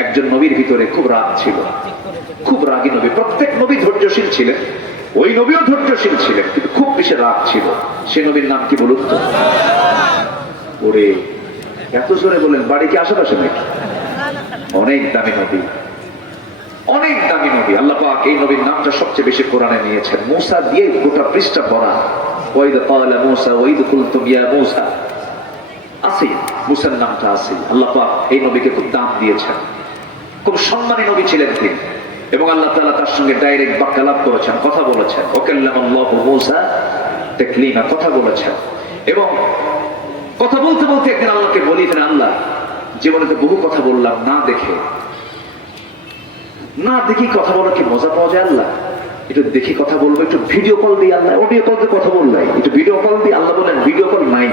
একজন নবীর ভিতরে খুব রাগ ছিল, খুব রাগী নবী। প্রত্যেক নবী ধৈর্যশীল ছিলেন, ওই নবীও ধৈর্যশীল ছিলেন, কিন্তু খুব বেশি রাগ ছিল। সে নবীর নাম কি বলুন তো? ওরে এত জোরে বলেন, বাড়ি কি আশেপাশে নাকি? অনেক দামি নবী, অনেক দামি নবী। আল্লাহ পাক এই নবীর নামটা সবচেয়ে বেশি কোরআনে নিয়েছেন। মুসা দিয়ে গোটা পৃষ্ঠা ভরা। ওয়াইদ ক্বালা মুসা ওয়াইদ কুলতুম ইয়া মুসা, আছে মুসার নামটা আছে। আল্লাহ পাক এই নবীকে খুব দাম দিয়েছেন, খুব সম্মানী নবী ছিলেন তিনি। এবং আল্লাহ তাআলা তার সঙ্গে ডাইরেক্ট বাক্যালাপ করেছেন, কথা বলেছেন। ওয়াকাল্লামাল্লাহু মুসা তাকলিমা, কথা বলেছেন। এবং কথা বলতে বলতে একদিন আল্লাহকে বলিলেন, আল্লাহ জীবনে তো বহু কথা বললাম, না দেখে না দেখি কথা বলো কি মজা পাওয়া যায়? আল্লাহ একটু দেখি কথা বলবো, একটু ভিডিও কল দিই। আল্লাহ অডিও কল দিয়ে কথা বললাই, একটু ভিডিও কল দিই। আল্লাহ বলেন ভিডিও কল নাই,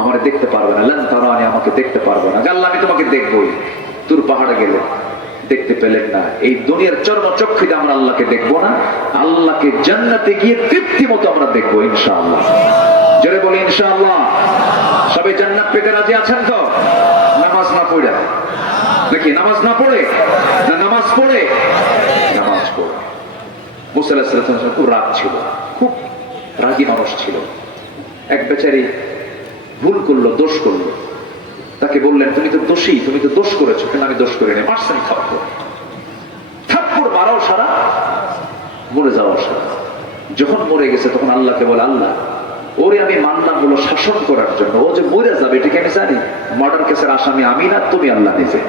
আমার দেখতে পারবে না। লান তারানি, আমাকে দেখতে পারবে না। আল্লাহ আমি তোমাকে দেখবই। তোর পাহাড়ে গেলে দেখতে পেলেন না। এই দুনিয়ার চর্মচক্ষুতে আমরা আল্লাহকে দেখবো না, আল্লাহকে জান্নাতে গিয়ে তৃপ্তি মতো আমরা দেখবো ইনশাআল্লাহ। জোরে বলি ইনশাআল্লাহ। সবাই জান্নাত পেতে রাজি আছেন তো? নামাজ না পড়ে নাকি? নামাজ না পড়ে না নামাজ পড়ে? নামাজ পড়ে। মুসা আলাইহিস সালাম খুব রাগ ছিল, খুব রাগী মানুষ ছিল। এক বেচারি ভুল করলো, দোষ করলো। তাকে বললেন তুমি তো দোষী, তুমি তো দোষ করেছো। কিন্তু আমি দোষ করিনি। মারছেন থাপ্পড়, থাপ্পড় মারাও সারা, মরে যাওয়াও সারা। যখন মরে গেছে তখন আল্লাহকে বলে, আল্লাহ ওরে আমি মানলাম হলো শাসন করার জন্য, ও যে মরে যাবে এটাকে আমি জানি। মার্ডার কেসের আসামি আমি না, তুমি আল্লাহ নিজে।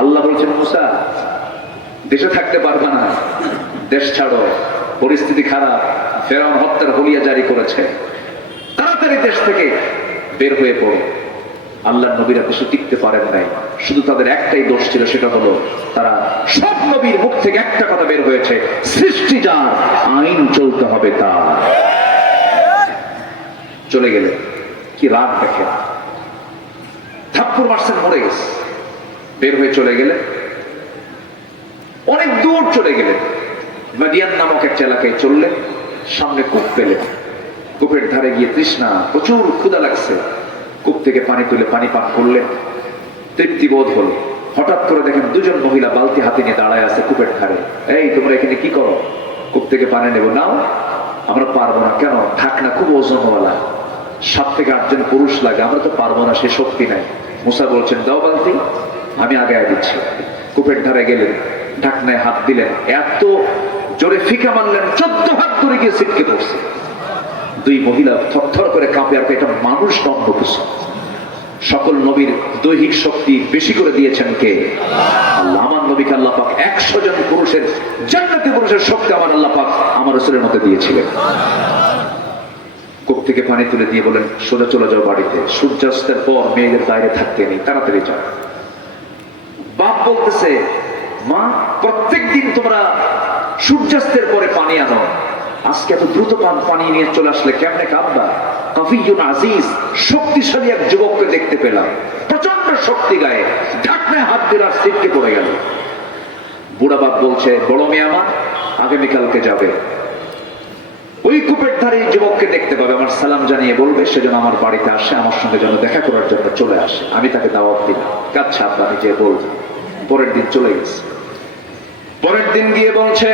আল্লাহ বলছেন মুসা দেশে থাকতে পারবে না, দেশ ছাড়ো, পরিস্থিতি খারাপ। ফেরাউন হত্যার হুলিয়া জারি করেছে, তাড়াতাড়ি দেশ থেকে বের হয়ে পড়ো। আল্লাহর নবীরা দেশে টিকতে পারেন নাই। শুধু তাদের একটাই দোষ ছিল, সেটা হলো তারা সব নবীর মুখ থেকে একটা কথা বের হয়েছে, সৃষ্টি যার, আইন চলতে হবে তার। চলে গেলে কি রাগ দেখে, থাপ্পড় মারছেন, মরে গেছে। বের হয়ে চলে গেলে, অনেক দূর চলে গেলে, মাদিয়ান নামক একটা এলাকায় চললেন। সামনে কূপ পেলেন, কূপের ধারে গিয়ে তৃষ্ণা, প্রচুর ক্ষুধা লাগছে। কূপ থেকে পানি তুলে পানি পান করলেন, তৃপ্তি বোধ হলো। হঠাৎ করে দেখেন দুজন মহিলা বালতি হাতে নিয়ে দাঁড়ায় আছে কূপের ধারে। এই তোমরা এখানে কি করো? কূপ থেকে পানি নেবো। নাও। আমরা পারবো না। কেন? ঢাকনা খুব ওজনওয়ালা, 7 থেকে 8 জন পুরুষ লাগে, আমরা তো পারবো না, সে শক্তি নাই। মুসা বলছেন দাও বালতি, আমি আগে দিচ্ছি। কূপের ধারে গেলেন, ঢাকনায় হাত দিলেন, এত জোরে ফিকা মারলেন, 14 হাত ধরে গিয়ে ছিটকে পড়ছে। দুই মহিলা থরথর করে কাঁপে। আর এটা মানুষ দণ্ড কিছু। সকল নবীর দৈহিক শক্তি বেশি করে দিয়েছেন কে? আল্লাহ। আমার নবীকে আল্লাহ পাক 100 জন পুরুষের, জান্নাতি পুরুষের শক্তি আমার আল্লাহ পাক আমার রাসূলের মধ্যে দিয়েছিলেন। কূপ থেকে পানি তুলে দিয়ে বলেন সোজা চলে যাও বাড়িতে, সূর্যাস্তের পর মেয়েদের বাইরে থাকতে নেই, তাড়াতাড়ি যাও। বাপ বলতেছে, মা প্রত্যেক দিন তোমরা সূর্যাস্তের পরে পানি আনো, আজকে এত দ্রুত পানি নিয়ে চলে আসলে কেমনে? কাঁদবা। কাফিয়ুন আজিজ, শক্তিশালী এক যুবককে দেখতে পেলাম, প্রচন্ড শক্তি গায়ে, ঢাকনায় হাত দিল আর ছিটকে পড়ে গেল। বুড়া বাপ বলছে, বড় মেয়ে আমার আগামীকালকে যাবে, ওই কূপের ধারে যুবককে দেখতে পাবে, আমার সালাম জানিয়ে বলবে সেজন্য আমার বাড়িতে আসে, আমার সঙ্গে যেন দেখা করার জন্য চলে আসে। আমি তাকে দাওয়াত দিলাম। আচ্ছা আপনি নিজে বলবেন। পরের দিন চলে গেছে। পরের দিন গিয়ে বলছে,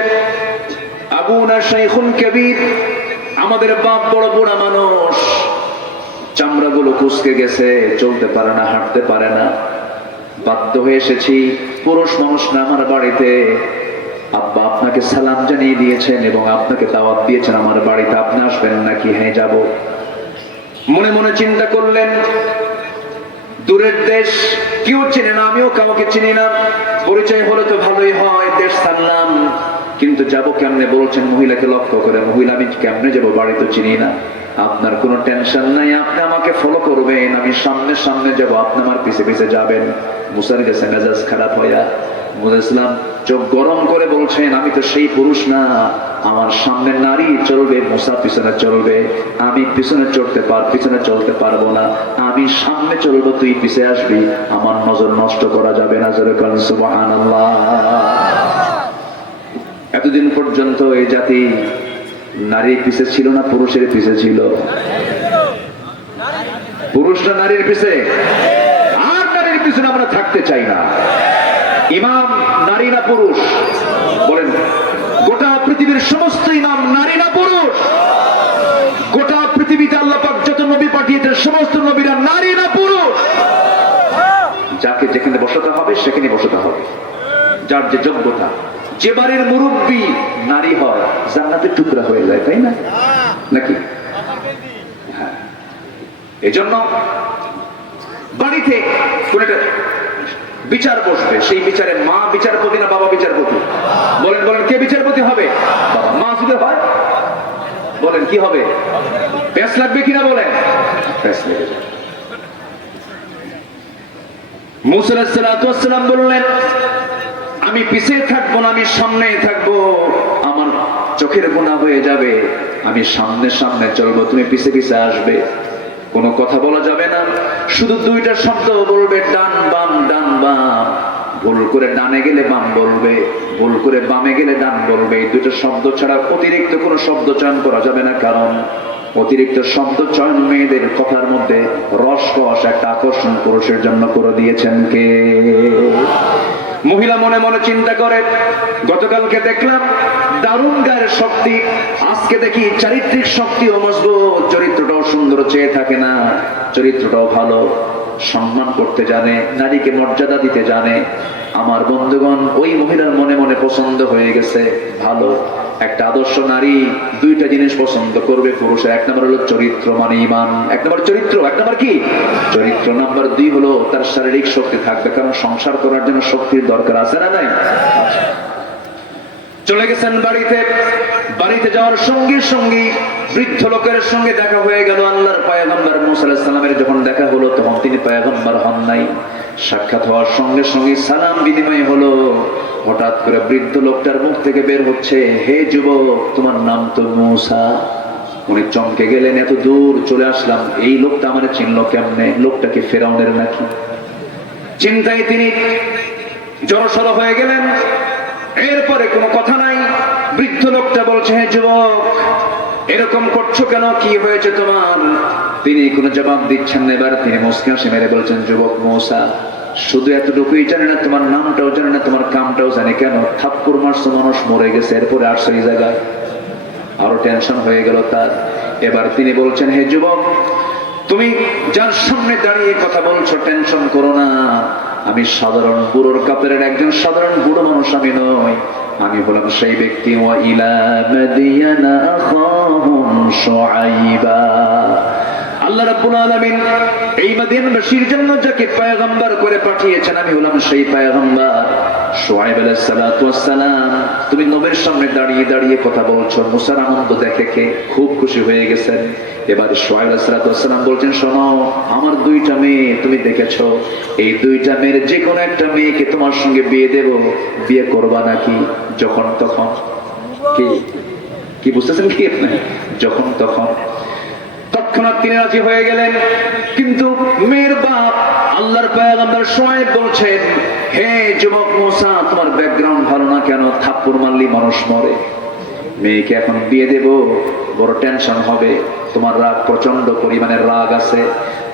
আবুনা শাইখুন কবীর, আমাদের বাপ বড় বুড়া মানুষ, চামড়াগুলো কুঁচকে গেছে, চলতে পারে না, হাঁটতে পারে না, বাধ্য হয়ে এসেছি। পুরুষ মানুষ না আমার বাড়িতে, আব্বা আপনাকে সালাম জানিয়ে দিয়েছেন এবং আপনাকে দাওয়াত দিয়েছেন আমার বাড়িতে, আপনি আসবেন নাকি? হ্যাঁ যাব। মনে মনে চিন্তা করলেন, দূরের দেশ, কেউ চিনে না, আমিও কাউকে চিনি না, পরিচয় হলে তো ভালোই হয়। দেশ ছাড়লাম, কিন্তু যাবো কেমনে? বলছেন মহিলাকে লক্ষ্য করে, মহিলা আমি কেমনে যাবো? বাড়ি তো চিনি না। আপনার কোনো টেনশন নাই, আপনি আমাকে ফলো করবেন, আমি সামনে সামনে যাবো, আপনি আমার পিছে পিছে যাবেন। মুসার গেছে মেজাজ খারাপ হইয়া। মুসা ইসলাম চোখ গরম করে বলছেন, আমি তো সেই পুরুষ না, আমার সামনে নারী চলবে, মুসা পিছনে চলবে, আমি পিছনে চলতে পারবো না, আমি সামনে চলবো, তুই পিছে আসবি, আমার নজর নষ্ট করা যাবে না। জোরে বলেন সুবহানাল্লাহ। এতদিন পর্যন্ত এই জাতি নারীর পিছে ছিল না পুরুষের পিছে ছিল? পুরুষরা নারীর পিছে, আর নারীর পিছনে আমরা থাকতে চাই না। ইমাম নারী না পুরুষ? বলেন, গোটা পৃথিবীর সমস্ত ইমাম নারী না পুরুষ? গোটা পৃথিবীতে আল্লাহ পাক যত নবী পাঠিয়েছেন সমস্ত নবীরা নারী না পুরুষ? যাকে যেখানে বসাতে হবে সেখানে বসাতে হবে, যার যে যোগ্যতা। যে বাড়ির মুরব্বী নারী হয় জান্নাতের টুকরা হয়ে যায়, তাই না? নাকি? হ্যাঁ। এজন্য বাড়িতে কোন একটা বিচার বসবে, সেই বিচারে মা বিচারপতি না বাবা বিচারপতি? বলেন বলেন, কে বিচারপতি হবে? বাবা। মা যদি হয় বলেন কি হবে? প্যাঁচ লাগবে কিনা বলেন? প্যাঁচ লেগে যাবে। মুসা আলাইহিস সালাতু ওয়াস সালাম বললেন, আমি পিছিয়ে থাকবো না, আমি সামনে থাকবো। আমার চোখের গুনাহ হয়ে যাবে, আমি সামনে সামনে চলবো, তুমি পিছে পিছে আসবে। কোনো কথা বলা যাবে না, শুধু দুইটা শব্দ বলবে, ডান বাম ডান বাম। ভুল করে ডানে গেলে বাম বলবে, ভুল করে বামে গেলে ডান বলবে। এই দুটো শব্দ ছাড়া অতিরিক্ত কোনো শব্দ চয়ন করা যাবে না, কারণ অতিরিক্ত শব্দ চয়ন মেয়েদের কথার মধ্যে রস রস একটা আকর্ষণ পুরুষের জন্য করে দিয়েছেন কে? মহিলা মনে মনে চিন্তা করে, গতকালকে দেখলাম দারুণ গায়ের শক্তি, আজকে দেখি চারিত্রিক শক্তিও মজবুত, চরিত্রটাও সুন্দর, চেয়ে থাকে না, চরিত্রটাও ভালো, সম্মান করতে জানে, নারীকে মর্যাদা দিতে জানে। আমার বন্ধুগণ, ওই মহিলার মনে মনে পছন্দ হয়ে গেছে। ভালো একটা আদর্শ নারী দুইটা জিনিস পছন্দ করবে পুরুষের। এক নম্বর হলো চরিত্র মানে ঈমান, এক নম্বর চরিত্র, এক নম্বর কি? চরিত্র। নাম্বার দুই হলো তার শারীরিক শক্তি থাকবে, কারণ সংসার করার জন্য শক্তির দরকার আছে না নাই? চলে গেছেন বাড়িতে, বাড়িতে যাওয়ার সঙ্গে সঙ্গে বৃদ্ধ লোকের সঙ্গে দেখা হয়ে গেল। আল্লাহর পয়গম্বর মুসা আলাইহিস সালামের যখন দেখা হলো তখন তিনি পয়গম্বর হন নাই। সাক্ষাৎ হওয়ার সঙ্গে সঙ্গে সালাম বিনিময় হলো। হঠাৎ করে বৃদ্ধ লোকটার মুখ থেকে বের হচ্ছে, হে যুবক, তোমার নাম তো মুসা। উনি চমকে গেলেন, এত দূর চলে আসলাম, এই লোকটা আমার চিনল কেমনে? লোকটা কি ফেরাউনের নাকি? চিন্তায় তিনি জড়সড় হয়ে গেলেন। এরপরে কোনো কথা নাই। বৃদ্ধ লোকটা বলছে, হে যুবক, এরকম করছো কেন? কি হয়েছে তোমার? তিনি কোনো জবাব দিচ্ছেন না। এবার তিনি মুস্কি হাসি মেরে বলছেন, যুবক মুসা, শুধু এতটুকুই জানি না, তোমার নামটাও জানি না, তোমার কামটাও জানি। কেন? থাপ্পড় মারছো, মানুষ মরে গেছে, এরপরে আসছে এই জায়গায়। আরো টেনশন হয়ে গেল তার। এবার তিনি বলছেন, হে যুবক, তুমি যার সামনে দাঁড়িয়ে কথা বলছো, টেনশন করো না। আমি সাধারণ বুড়োর কাপড়ের একজন সাধারণ বুড়ো মানুষ আমি নই, আমি হলাম সেই ব্যক্তি। ওয়া ইলা মাদিয়ানা আখাহুম শুআইবা। আল্লাহ রাব্বুল আলামিন এই মাদিয়ানবাসীর জন্য যাকে পয়গম্বর করে পাঠিয়েছেন, আমি হলাম সেই পয়গম্বর শুআইব আলাইহিস সালাতু ওয়াস সালাম। তুমি নবীর সামনে দাঁড়িয়ে দাঁড়িয়ে কথা বলছো। মুসার আনন্দ দেখে খুব খুশি হয়ে গেছেন। এবার শুআইব আলাইহিস সালাতু ওয়াস সালাম বলছেন, শোনো, আমার দুইটা মেয়ে তুমি দেখেছো, এই দুইটা মেয়ের যে কোনো একটা মেয়েকে তোমার সঙ্গে বিয়ে দেব, বিয়ে করবা নাকি? যখন তখন। কি বুঝতেছেন কি আপনি? যখন তখন। তৎক্ষণাৎ তিনি রাজি হয়ে গেলেন। কিন্তু মেয়ের বাপ আল্লাহর পয়গম্বর শুআইব বলছেন, হে যুবক মুসা, তোমার ব্যাকগ্রাউন্ড ভালো না কেন? থাপ্পড় মারলেই মানুষ মরে। মেয়েকে এখন বিয়ে দেব, বড় টেনশন হবে, তোমার রাগ, প্রচন্ড পরিমাণের রাগ আছে,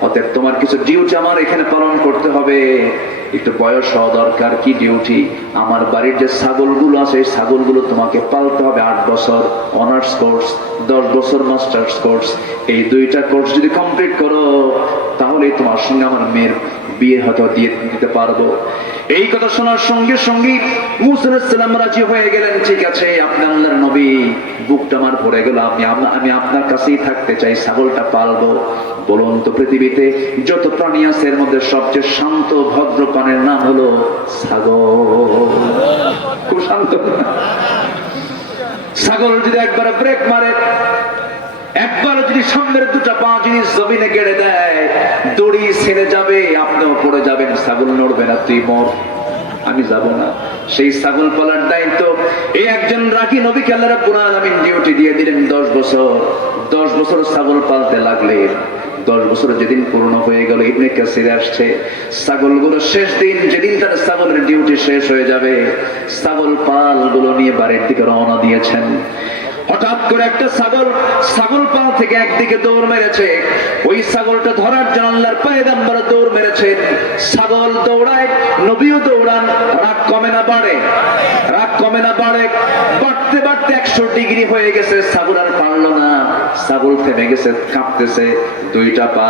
অতএব তোমার কিছু ডিউটি আমার এখানে পালন করতে হবে। একটু বয়স হওয়া দরকার। কি ডিউটি? আমার বাড়ির যে ছাগলগুলো আছে এই ছাগলগুলো তোমাকে পালতে হবে। 8 বছর অনার্স কোর্স, 10 বছর মাস্টার্স কোর্স, এই দুইটা কোর্স যদি কমপ্লিট করো তাহলে তোমার সঙ্গে আমার মেয়ের বিয়ে হয়তো দিয়ে দিতে পারবো। এই কথা শোনার সঙ্গে সঙ্গে মুসা আলাইহিস সালাম রাজি হয়ে গেলেন। ঠিক আছে, আপনি আল্লাহর নবী, বুকটা আমার ভরে গেল, আমি আপনার কাছেই থাকতে চাই, ছাগলটা পালবো। বলুন তো, পৃথিবীতে যত প্রাণী আছে এর মধ্যে সবচেয়ে শান্ত ভদ্র প্রাণীর নাম হলো ছাগল। খুব শান্ত। ছাগল যদি একবার ব্রেক মারে, একবার যদি সামনের দুটা পা যদি জমিনে গেড়ে দেয়, দড়ি ছেড়ে যাবে, আপনিও পড়ে যাবেন, ছাগল নড়বে না, তুই মর, আমি যাব না। সেই ছাগল পালার দায়িত্ব এই একজন রাগী নবীকে আল্লাহ রাব্বুল আলামিন ডিউটি দিয়ে দিলেন। 10 বছর 10 বছর ছাগল পালতে লাগলেন। 10 বছর যেদিন পূর্ণ হয়ে গেল, ইবনে কাসির আসছে, ছাগলগুলো শেষ দিন, যেদিন তার ছাগলের ডিউটি শেষ হয়ে যাবে, ছাগল পালগুলো নিয়ে বাড়ির দিকে রওনা দিয়েছেন। হঠাৎ করে একটা ছাগল পাল থেকে একদিকে দৌড় মেরেছে। ওই ছাগলটা ধরার জন্য আল্লাহর পয়গম্বর দৌড় মেরেছেন। ছাগল দৌড়ায়, নবীও দৌড়ান, রাগ কমে না বাড়ে? রাগ কমে না বাড়ে? বাড়তে বাড়তে 100 ডিগ্রি হয়ে গেছে, ছাগল আর পারলো না। ছাগল থেমে গেছে, কাঁপতেছে। দুইটা পা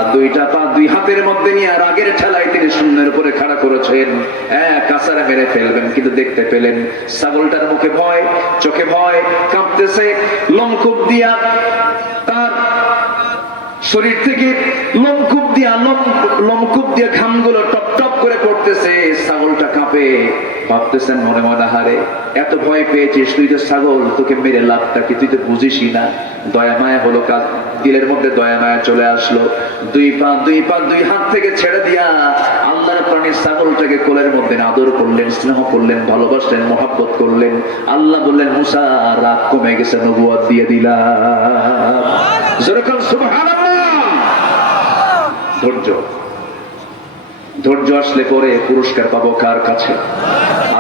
দুই হাতের মধ্যে নিয়ে রাগের ঠেলায় তিনি শূন্যের উপরে খাড়া করেছেন। কাছারে মেরে ফেলবেন, কিন্তু দেখতে পেলেন ছাগলটার মুখে ভয়, চোখে ভয়, কাঁপতেছে। লোমকূপ দিয়া তার শরীর থেকে লোমকূপ দিয়ে ঘামগুলো টপ টপ করে পড়তেছে। ছাগলটা কাঁপে। ভাবতেছেন মনে মনে, হারে এত ভয় পেয়েছিস তুই তো ছাগল, তোকে মেরে লাভটা কি? তুই তো বুঝিসই না। দয়া মায়া হলো, কাজ দিলের মধ্যে দয়া মায়া চলে আসলো। দুই হাত থেকে ছেড়ে দিয়া আল্লাহর প্রাণী ছাগলটাকে কোলের মধ্যে আদর করলেন, স্নেহ করলেন, ভালোবাসলেন, মহব্বত করলেন। আল্লাহ বললেন, মুসা রাগ কমে গেছে, নবুয়ত দিয়ে দিলাম। যেরকম সুবহানাল্লাহ। ধৈর্য আসলে পরে পুরস্কার পাবো কার কাছে?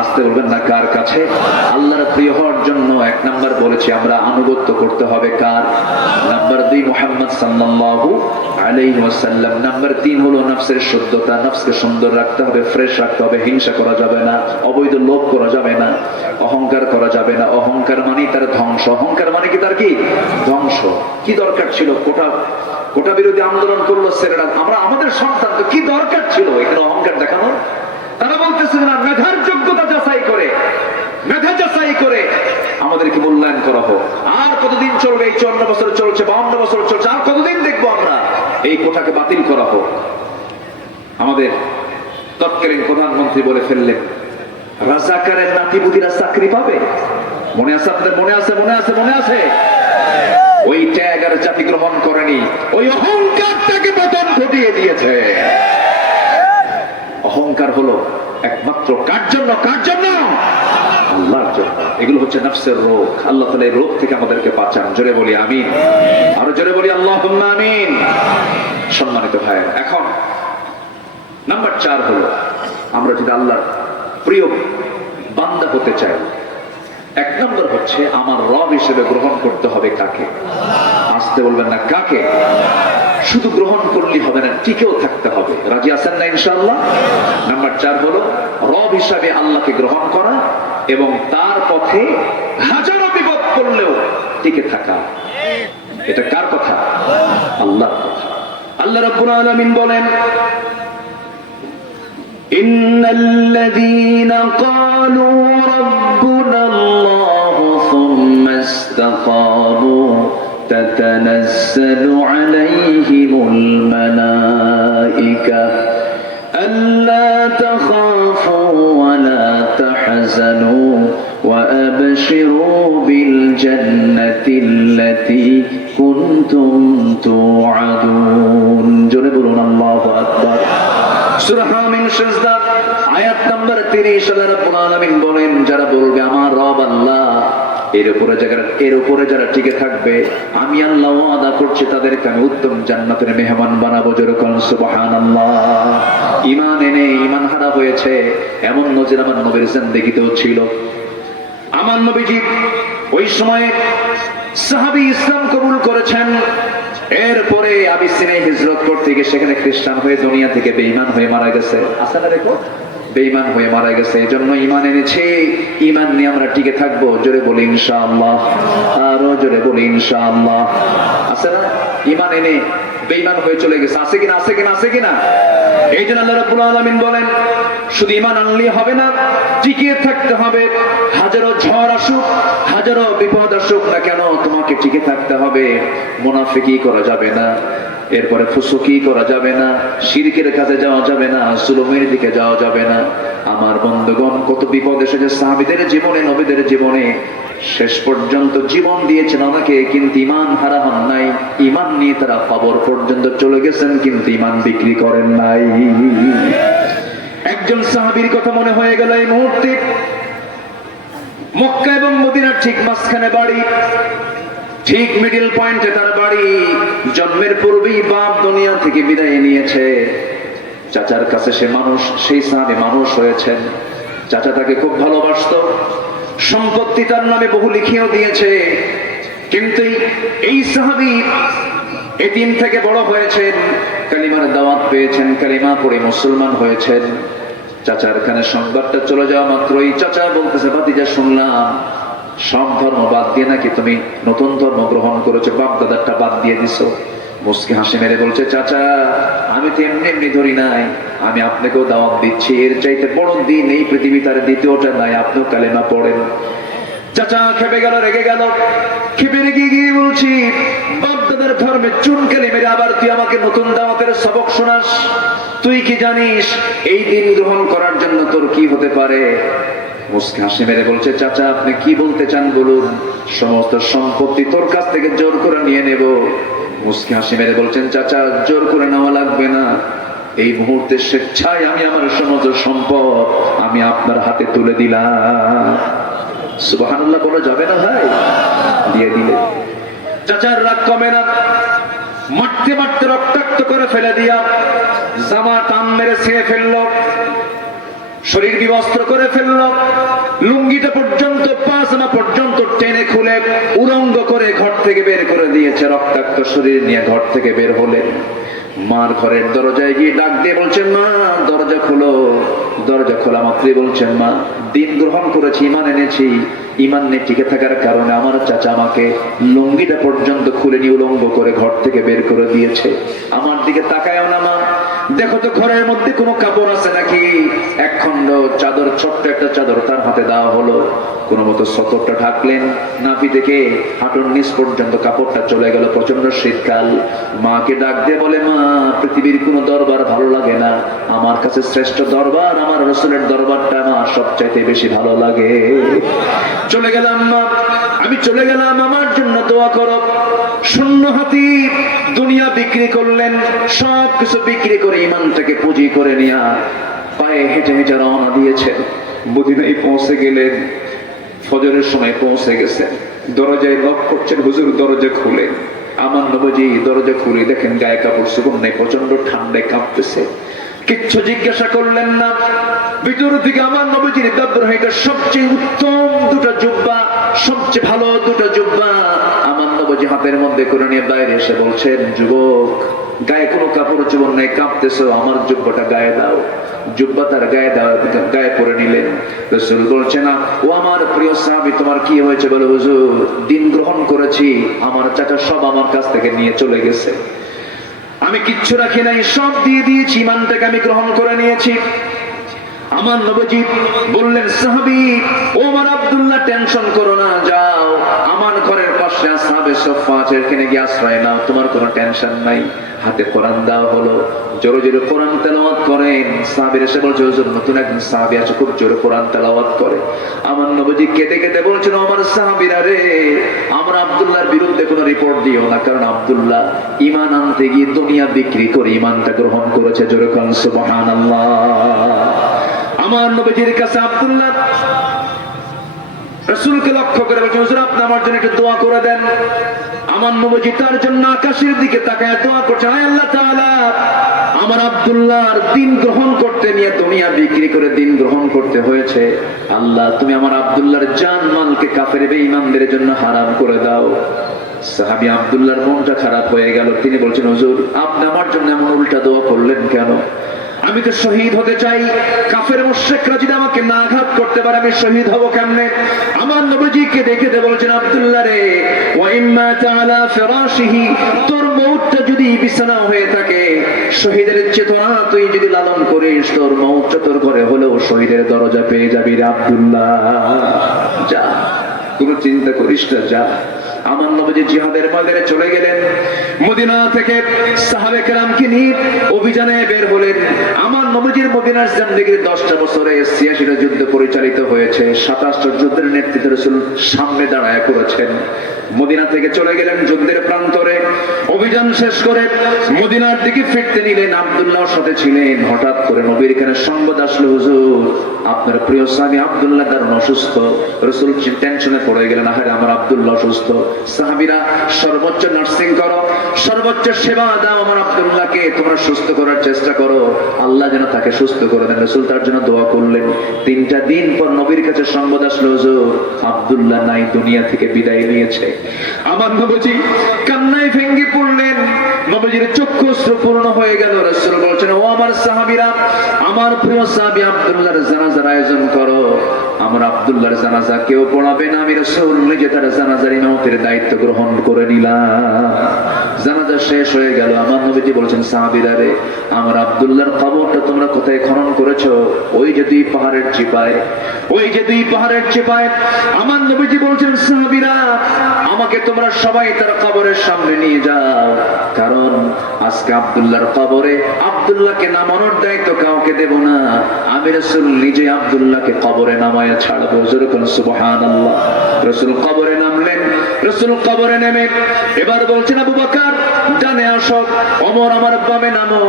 আসতে বলবেন না, কার কাছে? আল্লাহর প্রিয় হওয়ার জন্য 1 নাম্বার বলেছি আমরা আনুগত্য করতে হবে কার? নাম্বার 2 মুহাম্মদ সাল্লাল্লাহু আলাইহি ওয়াসাল্লাম। নাম্বার 3 হলো নফসের শুদ্ধতা। নফসকে সুন্দর রাখতে হবে, ফ্রেশ রাখতে হবে। হিংসা করা যাবে না, অবৈধ লোভ করা যাবে না, অহংকার করা যাবে না। অহংকার মানে তার ধ্বংস। অহংকার মানে কি? তার কি ধ্বংস। কি দরকার ছিল কোটা বিরোধী আন্দোলন করলো ছেলেরা? আমরা আমাদের সন্তান তো, কি দরকার ছিল এখানে অহংকার দেখানো? তারা বলতেছে না, মেধার যোগ্যতা যাচাই করে আমাদেরকে মূল্যায়ন করা হোক। আর কতদিন চলবে? এই 54 বছর চলছে, 52 বছর চলছে, আর কতদিন দেখবো আমরা? এই কোটাকে বাতিল করা হোক। আমাদের তৎকালীন প্রধানমন্ত্রী বলে ফেললেন, রাজাকারের নাতিপুতিরা চাকরি পাবে। মনে আছে আপনাদের? মনে আছে? ওই ত্যাগ আর জাতি গ্রহণ করেনি, ওই অহংকারটাকে পতন ঘটিয়ে দিয়েছে। অহংকার হলো একমাত্র কার জন্য? আল্লাহর জন্য। এগুলো হচ্ছে নফসের রোগ। আল্লাহ তাআলা এই রোগ থেকে আমাদেরকে বাঁচান। জোরে বলি আমিন। আরো জোরে বলি আল্লাহুম্মা আমিন। সম্মানিত ভাইয়েরা, এখন নাম্বার 4 হলো, আমরা যদি আল্লাহর প্রিয় বান্দা হতে চাই, 1 নম্বর হচ্ছে আমার রব হিসেবে গ্রহণ করতে হবে কাকে? আসতে বলবেন না, কাকে? শুধু গ্রহণ করলে হবে না, টিকেও থাকতে হবে। রাজি আছেন না ইনশাআল্লাহ? নাম্বার 4 হলো রব হিসাবে আল্লাহকে গ্রহণ করা এবং তার পথে হাজারো বিপদ পড়লেও টিকে থাকা। এটা কার কথা? আল্লাহর কথা। আল্লাহ রাব্বুল আলামিন বলেন, ইন্নাল্লাযীনা ক্বালু রাব্বুনা আল্লাহু সুম্মা ইসতাকামু তাতানাজ্জালু আলাইহিমুল মালায়েকা আল্লা তাখাফু ওয়া লা তাহজানু ওয়া আবশিরু বিল জান্নাতিল্লাতী কুনতুম তুআদুন। জোরে বলুন আল্লাহু আকবার। সূরা হামিম সিজদা আয়াত নাম্বার 30 আল্লাহ রাব্বুল আলামিন বলেন, যারা বলবে আমার রব আল্লাহ, এর উপরে যারা টিকে থাকবে, আমি আল্লাহ ওয়াদা করছি তাদেরকে আমি উত্তম জান্নাতের মেহমান বানাবো। যেরকম সুবহানাল্লাহ। ঈমান এনে ঈমান হারা হয়েছে এমন নজির আমার নবীর জিন্দেগিতেও ছিল। আমার নবীজি ওই সময়ে সাহাবী ইসলাম কবুল করেছেন। এরপরে আবিসিনিয়ায় হিজরত করতে গিয়ে সেখানে খ্রিস্টান হয়ে দুনিয়া থেকে বেঈমান হয়ে মারা গেছে। আছে না রেকর্ড? বেঈমান হয়ে মারা গেছে। এই জন্য ঈমান এনেছি, ঈমান নিয়ে আমরা টিকে থাকবো। জোরে বলি ইনশাআল্লাহ। আরো জোরে বলি ইনশাআল্লাহ। আছে না? ঈমান এনে বেঈমান হয়ে চলে গেছে। আছে কিনা? এই জন্য আল্লাহ রাব্বুল আলামিন বলেন, শুধু ঈমান আনলেই হবে না, টিকে থাকতে হবে। হাজারো ঝড় আসুক, হাজারো বিপদ আসুক না কেন, তোমাকে টিকে থাকতে হবে। মুনাফিকি করা যাবে না, এরপরে ফুসুকি করা যাবে না, শিরকের কাছে যাওয়া যাবে না, জুলুমের দিকে যাওয়া যাবে না। আমার বন্ধুগণ, কত বিপদ এসেছে সাহাবীদের জীবনে, নবীদের জীবনে। শেষ পর্যন্ত জীবন দিয়েছেন অনেকে, কিন্তু ঈমান হারা হন নাই। ঈমান নিয়ে তারা কবর পর্যন্ত চলে গেছেন, কিন্তু ঈমান বিক্রি করেন নাই। একজন সাহাবীর কথা মনে হয়ে গেল এই মুহূর্তে। মক্কা এবং মদিনার ঠিক মাঝখানে বাড়ি, ঠিক মিডল পয়েন্টে তার বাড়ি। জন্মের পূর্বেই বাপ দুনিয়া থেকে বিদায় নিয়েছে। চাচার কাছে সেই সাহাবী মানুষ হয়েছেন। চাচা তাকে খুব ভালোবাসতো, সম্পত্তি তার নামে বহু লিখিয়েও দিয়েছে, কিন্তু এই সাহাবী এতিম থেকে বড় হয়েছেন, কালিমার দাওয়াত পেয়েছেন, কালিমা পড়ে মুসলমান হয়েছেন। চাচার কানে সংবাদটা চলে যাওয়া মাত্রই চাচা বলতেছে, ভাতিজা শুনলাম সব ধর্ম বাদ দিয়ে নাকি তুমি নতুন ধর্ম গ্রহণ করেছো, বাপ দাদারটা বাদ দিয়ে দিছো। মুস্কি হাসি মেরে বলছে, চাচা আমি তো এমনি এমনি ধরি নাই, আমি আপনাকেও দাওয়াত দিচ্ছি, এর চাইতে বড় দিন এই পৃথিবীতে আর দ্বিতীয়টা নাই, আপনিও কালেমা পড়েন। চাচা খেপে গেল, রেগে গেল, খেপে রেগে গিয়ে বলছি, বাপ দাদার ধর্মে চুনকালি মেরে আবার তুই আমাকে নতুন দাওয়াতের সবক শোনাস? তুই কি জানিস এই দিন গ্রহণ করার জন্য তোর কি হতে পারে? মুস্কি হাসি মেরে বলছে, চাচা আপনি কি বলতে চান বলুন, সমস্ত সম্পত্তি তোর কাছ থেকে জোর করে নিয়ে নেব। মুস্কি হাসি মেরে বলছেন, চাচা জোর করে নেওয়া লাগবে না, এই মুহূর্তে স্বেচ্ছায় আমি আমার সমস্ত সম্পদ আমি আপনার হাতে তুলে দিলাম। সুবহানাল্লাহ বলা যাবে না ভাই? দিয়ে দিলে। চাচার রাগ কমে না, মারতে মারতে রক্তাক্ত করে ফেলে দিয়া জামা টান মেরে ছিঁড়ে ফেললো, শরীর বিবস্ত্র করে ফেললো, লুঙ্গিটা পর্যন্ত পাজামা পর্যন্ত টেনে খুলে উলঙ্গ করে ঘর থেকে বের করে দিয়েছে। রক্তাক্ত শরীর নিয়ে ঘর থেকে বের হলেন, মার ঘরের দরজায় গিয়ে ডাক দিয়ে বলছেন, মা দরজা খোলো। দরজা খোলা মাত্রই বলছেন, মা দিন গ্রহণ করেছি, ইমান এনেছি, ইমান নিয়ে টিকে থাকার কারণে আমার চাচা আমাকে লুঙ্গিটা পর্যন্ত খুলে নিয়ে উলঙ্গ করে ঘর থেকে বের করে দিয়েছে। আমার দিকে তাকায়ও না মা, দেখো তো ঘরের মধ্যে কোনো কাপড় আছে নাকি? এক খন্ড চাদর, ছোট্ট একটা চাদর তার হাতে দেওয়া হলো, কোন মতো সতরটা ঢাকলেন, নাভি থেকে হাঁটুর নিচ পর্যন্ত কাপড়টা চলে গেল, প্রচন্ড শীতকাল। মাকে ডাক দিয়ে বলে, মা পৃথিবীর কোনো দরবার ভালো লাগে না, আমার কাছে শ্রেষ্ঠ দরবার আমার রাসূলের দরবারটা আমার সবচাইতে বেশি ভালো লাগে। চলে গেলাম মা, আমি চলে গেলাম, আমার জন্য দোয়া করো। শূন্য হাতি দুনিয়া বিক্রি করলেন, সব কিছু বিক্রি করে ইমানটাকে পুঁজি করে নিয়ে পায়ে হেঁটে হেঁটে রওনা দিয়েছেন। মদিনায় পৌঁছে গেলেন, ফজরের সময় পৌঁছে গেছেন, দরজায় নক করছেন, হুজুর দরজা খুলে। আমার নবীজি দরজা খুলে দেখেন গায়ে কাপড় চোপড় নেই, প্রচন্ড ঠান্ডায় কাঁপতেছে, কিচ্ছু জিজ্ঞাসা করলেন না। ভিতর থেকে আমার নবীজির ব্যবহৃত সবচেয়ে উত্তম দুটো জুব্বা, সবচেয়ে ভালো দুটো জুব্বা আমার নবীজি হাতের মধ্যে করে নিয়ে বাইরে এসে বলছেন, যুবক গায়ে কোনো কাপড় চোপড় নেই, কাঁপতেছো, আমার জুব্বাটা গায়ে দাও। জুব্বা তার গায়ে গায়ে পরে নিলেন। রাসূল বলছেন, ও আমার প্রিয় সাহাবী তোমার কি হয়েছে বলো? হুজুর দিন গ্রহণ করেছি, আমার চাচা সব আমার কাছ থেকে নিয়ে চলে গেছে, আমি কিচ্ছু রাখি নাই, সব দিয়ে দিয়েছি, ইমানটাকে আমি গ্রহণ করে নিয়েছি। আমার নবীজি বললেন, সাহাবী ও আমার আব্দুল্লাহ টেনশন করো না, যাও আমার ঘরের পাশে আসহাবে সুফফা আছে, এখানে গিয়ে আশ্রয় নাও, তোমার কোনো টেনশন নাই। হাতে কোরআন দেওয়া হলো, জোরে জোরে কোরআন তেলাওয়াত করেন। সাহাবীরা এসে বলছে, হুজুর নতুন একজন সাহাবী আছে, খুব জোরে কোরআন তেলাওয়াত করে। আমার নবীজি কেঁদে কেঁদে বলছেন, আমার সাহাবীরা রে, আমরা আব্দুল্লাহর বিরুদ্ধে কোনো রিপোর্ট দিও না, কারণ আব্দুল্লাহ ঈমান আনতে গিয়ে দুনিয়া বিক্রি করে ঈমানটা গ্রহণ করেছে। জোরে কোন সুবহানাল্লাহ। আমার নবীজির কাছে আব্দুল্লাহ রাসূলকে লক্ষ্য করে বলছেন, হুজুর আপনি আমার জন্য একটু দোয়া করে দেন। আমার নবীজি তার জন্য আকাশের দিকে তাকায় দোয়া করছেন, আয় আল্লাহ তাআলা, আমার আব্দুল্লাহর দিন গ্রহণ করতে নিয়ে দুনিয়া বিক্রি করে দিন গ্রহণ করতে হয়েছে, আল্লাহ তুমি আমার আব্দুল্লাহর জান মালকে কাফের বেঈমানদের জন্য হারাম করে দাও। সাহাবী আব্দুল্লাহর মনটা খারাপ হয়ে গেল, তিনি বলছেন, হুজুর আপনি আমার জন্য এমন উল্টা দোয়া করলেন কেন? আমি তো শহীদ হতে চাই, কাফের মুশরিকরা যদি আমাকে না আঘাত করতে পারে আমি শহীদ হব কেমনে? আমার নবীজিকে দেখে বলছেন, আব্দুল্লাহ রে, ওয়া ইম্মা তাআলা ফিরাশিহি, তোর মওতটা যদি বিছানা হয়ে থাকে, শহীদের চেতনা তুই যদি লালন করিস, তোর মওতটা তোর ঘরে হলেও শহীদের দরজা পেয়ে যাবি রে আব্দুল্লাহ। যা, কোনো চিন্তা করিস না, যা। আমার নবীজি জিহাদের ময়দানে চলে গেলেন, মদিনা থেকে সাহাবে কেরামকে নিয়ে অভিযানে বের হলেন। আমার নবীজির মদিনার জিন্দেগীর 10টা বছরে 86টা যুদ্ধ পরিচালিত হয়েছে, 27টা যুদ্ধের নেতৃত্ব রাসূল সামনে দাঁড়ায় করেছেন। মদিনা থেকে চলে গেলেন যুদ্ধের প্রান্তরে, অভিযান শেষ করে মদিনার দিকে ফিরতে নিলেন, আব্দুল্লাহর সাথে ছিলেন। হঠাৎ করে নবীর কানে সংবাদ আসলো, হুজুর আপনার প্রিয় সাহাবী আব্দুল্লাহ দারুণ অসুস্থ। রাসূল টেনশনে পড়ে গেলেন, আরে আমার আব্দুল্লাহ অসুস্থ। সাহাবীরা, সর্বোচ্চ নার্সিং করো, সর্বোচ্চ সেবা দাও, আমার আব্দুল্লাহকে তোমরা সুস্থ করার চেষ্টা করো, আল্লাহ যেন তাকে সুস্থ করে দেন। রাসূল তার জন্য দোয়া করলেন। 3টা দিন পর নবীর কাছে সংবাদ আসলো, হুজুর আব্দুল্লাহ নাই, দুনিয়া থেকে বিদায় নিয়েছে। আমার নবীজি কান্নায় ভেঙে পড়লেন, নবীজির চক্ষু অশ্রু পূর্ণ হয়ে গেল। রাসূল বলছেন, ও আমার সাহাবীরা, আমার প্রিয় সাহাবী আব্দুল্লাহর জানাজার আয়োজন করো। আমার আব্দুল্লাহর জানাজা কেউ পড়াবে না, আমি রাসূল নিজে তার জানাজার ইমামতের দায়িত্ব গ্রহণ করে নিলাম। জানাজা শেষ হয়ে গেল। আমার নবীজি বলছেন, সাহাবীরা রে, আমার আব্দুল্লাহর কবরটা তোমরা কোথায় খনন করেছো? ওই যে দুই পাহাড়ের চিপায়, ওই যে দুই পাহাড়ের চিপায়। আমার নবীজি বলছেন, সাহাবীরা আমাকে তোমরা সবাই তার কবরের সামনে নিয়ে যাও, কারণ আজকে আব্দুল্লাহর কবরে আব্দুল্লাহকে নামানোর দায়িত্ব কাউকে দেব না, আমি রাসূল নিজে আব্দুল্লাহকে কবরে নামায়া ছাড়বো। জোরে বলুন সুবহানাল্লাহ। রাসূল কবরে নামলেন। রাসূল কবরে নেমে এবার বলছেন, আবু বকর ডানে আসো, ওমর আমার বামে নামো।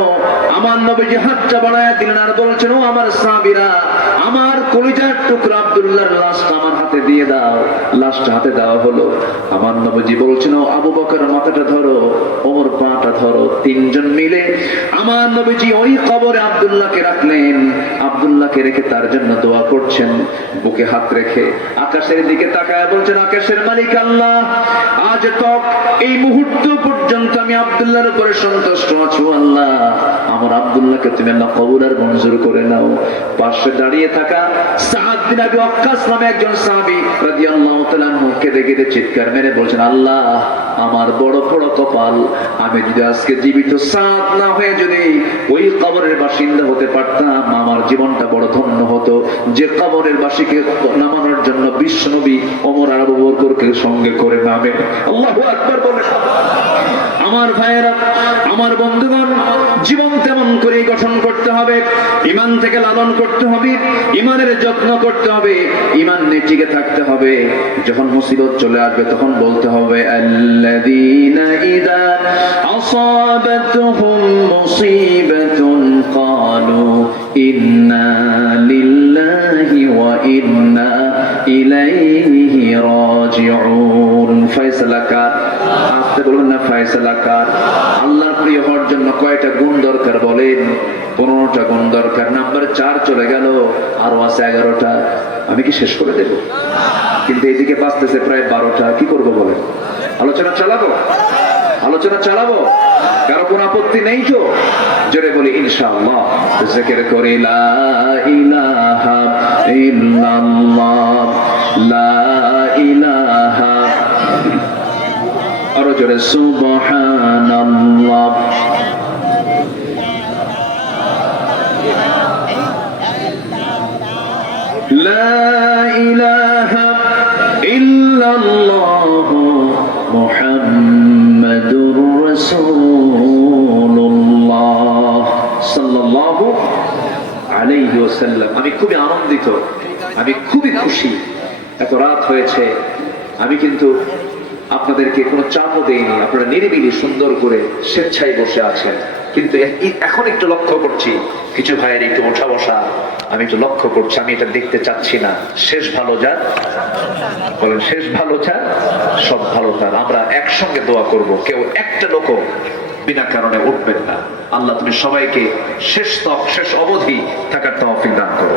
আমার নবীজি হাতটা বাড়ায়া দিলেন আর বলছেন, ও আমার সাহাবীরা, আমার কলিজার টুকরা আব্দুল্লাহর লাশটা আমার হাতে দিয়ে দাও। লাশটা হাতে দেওয়া হলো। আমার নবীজি বলছেন, ও আবু বকর মাথাটা ধরো, ওমর পাটা ধরো। তিনজন মিলে আমার নবীজি ওই কবরে আব্দুল্লাহকে রাখলেন। আব্দুল্লাহকে রেখে তার জন্য দোয়া করছেন, বুকে হাত রেখে আকাশের দিকে তাকায় বলছেন, আকাশের মালিক আল্লাহ, আজ তক এই মুহূর্ত পর্যন্ত আমি আব্দুল্লাহর উপরে সন্তুষ্ট আছি। আল্লাহ, আমার আব্দুল্লাহকে তুমি আল্লাহ কবুল আর মঞ্জুর করে নাও। পাশে দাঁড়িয়ে থাকা সাদ বিন আবি ওয়াক্কাস নামে একজন সাহাবী রাদিয়াল্লাহু তাআলা কেঁদে কেঁদে চিৎকার মেরে বলছেন, আল্লাহ, আমার বড় বড় কপাল, আমি যদি আজকে জীবিত সাদ না হয়ে যদি ওই কবরের বাসিন্দা হতে পারতাম, আমার জীবনটা বড় ধন্য হতো। যে কবরের বাসীকে নামানোর জন্য বিশ্বনবী ওমর আর আবু বকরকে সঙ্গে করে নামে। আল্লাহু আকবার বলে। আমার ভাইয়েরা, আমার বন্ধুগণ, জীবন তেমন করে গঠন করতে হবে, ঈমান থেকে লালন করতে হবে, ঈমানের যত্ন করতে হবে, ঈমান নিয়ে টিকে থাকতে হবে। যখন মুসিবত চলে আসবে তখন বলতে হবে, আল্লাযীনা ইযা আসাবাতহুম মুসিবাতুন ক্বালু ইন্না লিল্লাহি ওয়া ইন্না ইলাইহি রাজিউন। ফয়সালা কার? আসতে বলুন না, ফয়সালা কার? আল্লাহর প্রিয় হওয়ার জন্য কয়টা গুণ দরকার বলেন? 15টা গুণ দরকার। নাম্বার 4 চলে গেল, আরো আছে 11টা। আমি কি শেষ করে দেব? কিন্তু এদিকে বাঁচতেছে প্রায় 12টা। কি করব বলেন? আলোচনা চালাবো? আলোচনা চালাবো? কারো কোনো আপত্তি নেই তো? জোরে বলি ইনশাআল্লাহ। জিকির করি লা ইলাহা ইল্লাল্লাহ, লা ইলাহা, আরো জোরে সুবহানাল্লাহ। লা ইলাহা ইল্লাল্লাহ মুহাম্মাদুর রাসূলুল্লাহ সাল্লাল্লাহু আলাইহি ওয়াসাল্লাম। আমি খুবই আনন্দিত, আমি খুবই খুশি। এত রাত হয়েছে, আমি কিন্তু আপনাদেরকে কোনো চাপও দেইনি। আপনারা নিরিবিলি সুন্দর করে স্বেচ্ছায় বসে আছেন। কিন্তু এখন একটু লক্ষ্য করছি কিছু ভাইয়ের একটু ওঠা বসা আমি একটু লক্ষ্য করছি। আমি এটা দেখতে চাচ্ছি না। শেষ ভালো যার, বলেন শেষ ভালো যার, সব ভালো তার। আমরা একসঙ্গে দোয়া করব, কেউ একটা লোকও বিনা কারণে উঠবেন না। আল্লাহ তুমি সবাইকে শেষ তক, শেষ অবধি থাকার তৌফিক দান করো।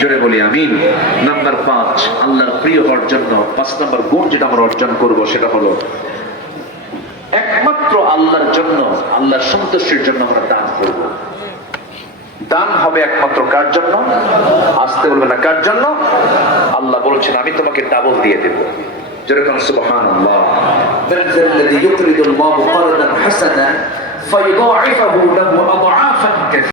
জোরে বলি আমিন। নাম্বার 5, আল্লাহর প্রিয় হওয়ার জন্য 5 নম্বর গুণ যেটা আমরা অর্জন করব সেটা হলো একমাত্র আল্লাহর জন্য, আল্লাহর সন্তুষ্টির জন্য আমরা দান করব। দান হবে একমাত্র কার জন্য? আসতে বলবে না, কার জন্য? আল্লাহ বলছেন, আমি তোমাকে ডাবল দিয়ে দেব। যেরকম সুবহানাল্লাহ, মানযাল্লাযী ইউকরিদুল্লাহু করদান হাসানান ফায়ুদাইফাহু লাহু আদআফান কাসীরা।